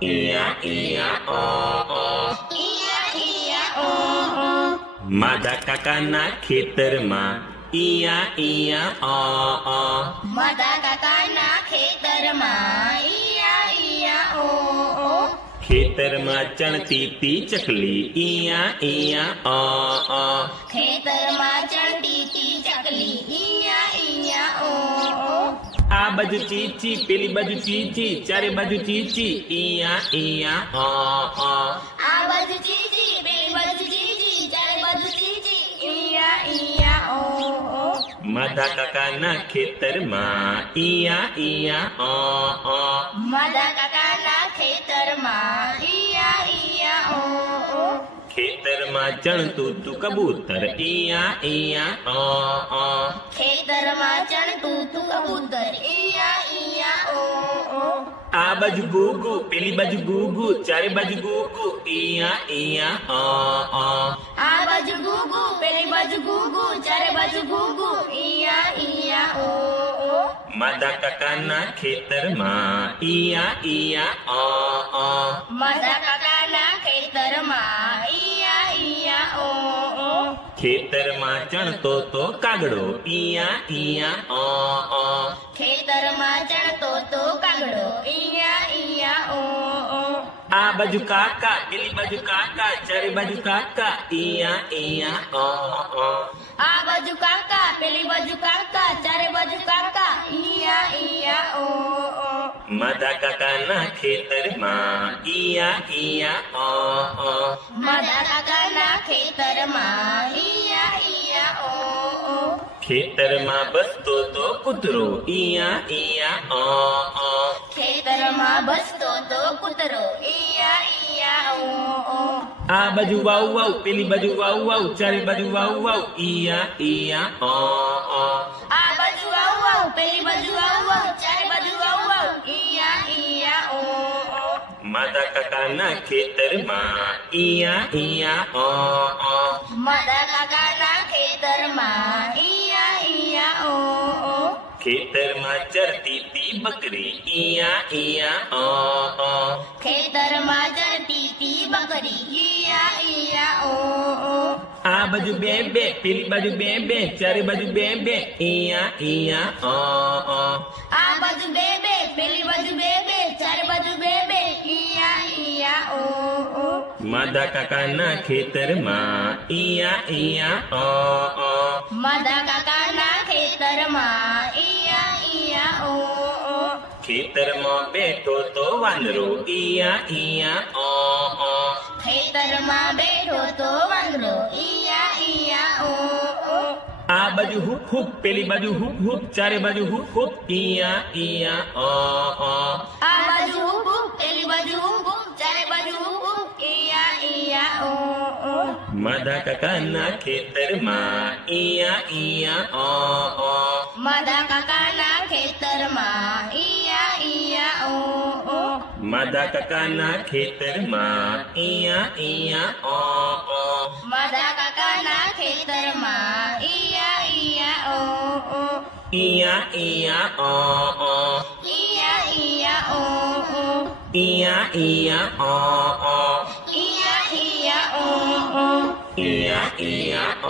ઈયા ઈયા ઓ માધા કાકાના ખેતરમાં ઈયા ઈયા ઓ માધા કાકાના ખેતરમાં ઈયા ઓ ખેતરમાં ચણતી તી ચકલી ઈયા ઈયા ઓ ખેતરમાં ચણતી તી ચકલી ઈયા ઓ આ બાજુ ચીચી પેલી બાજુ ચીચી ચારે બાજુ ચીચી ઈયા ઈયા ઓ આ બાજુ ચીચી પેલી બાજુ ચીચી ચારે બાજુ ચીચી ઈયા ઓ માધા કાકાના ખેતરમાં ઈયા ઈયા ઓ માધા કાકાના ખેતરમાં ઈયા ઓ ખેતરમાં ચણતું તું કબૂતર ઈયા ઈયા ઓ ખેતરમાં ચણતું તું કબૂતર ઈયા ઓ આ બાજુ ગુગુ પેલી બાજુ ગુગુ ચારે બાજુ ગુગુ ઈયા ઈયા ઓ આ બાજુ ગુગુ પેલી બાજુ ગુગુ ચારે બાજુ ગુગુ ઈયા ઓ માધા કાકાના ખેતરમાં ઈયા ઈયા ઓ માધા કાકાના ખેતરમાં ઈયા ઓ ખેતરમાં ચણતો તો કાગડો ઈયા ઈયા ઓ ખેતરમાં ચણતો તો કાગડો ઈયા ઓ આ બાજુ કાકા પેલી બાજુ કાકા ચારે બાજુ કાકા ઈયા ઈયા ઓ આ બાજુ કાકા પેલી બાજુ કાકા ચારે બાજુ કાકા ઈયા ઓ માધા કાકાના ખેતરમાં ઈયા ઈયા ઓ માધા કાકાના ખેતરમાં ઈયા ઓ ખેતરમાં બસતો તો કૂતરો ઈયા ઈયા ઓ ખેતરમાં બસતો તો કૂતરો ઈયા ઓ આ બાજુ વાવ વાવ પેલી બાજુ વાવ વાવ ચારે બાજુ વાવ વાવ ઈયા ઈયા ઓ આ બાજુ વાવ વાવ પેલી બાજુ વાવ વાવ ચારે બાજુ વાવ વાવ ઈયા ઓ માધા કાકાના ખેતરમાં ઈયા ઈયા ઓ માધા કાકાના ખેતરમાં ઈયા ઓ ખેતરમાં ચરતી તી બકરી ઈયા ઈયા ઓ ખેતરમાં ચરતી તી બકરી ઈયા ઓ આ બાજુ બે બે પેલી બાજુ બે બે ચારે બાજુ બે બે ઈયા ઈયા ઓ આ બાજુ બે બે પેલી બાજુ બે બે ચારે બાજુ બે બે ઈયા ઓ માધા કાકાના ખેતરમાં ઈયા ઈયા ઓ માધા કાકાના ખેતરમાં ઈયા ઓ ખેતરમાં બેઠો તો વાંદરો ઈયા ઈયા ઓ ખેતરમાં બેઠો તો વાંદરો ઈયા ઓ આ બાજુ હુપ હુપ પેલી બાજુ હુપ હુપ ચારે બાજુ હુપ હુપ ઈયા ઈયા આ બાજુ હુપ પેલી બાજુ હુપ ચારે બાજુ હુપ ઈયા ઓ માધા કાકાના ખેતરમાં ઈયા ઈયા ઓ માધા કાકાના ખેતરમાં ઈયા ઓ માધા કાકાના ખેતરમાં ઈયા ઈયા ઓ માધા કાકાના ખેતરમાં ઈયા ઓ ઈયા ઈયા ઓ ઈયા ઓ ઈયા ઈયા ઓ ઈયા ઓ ઈયા ઈયા ઓ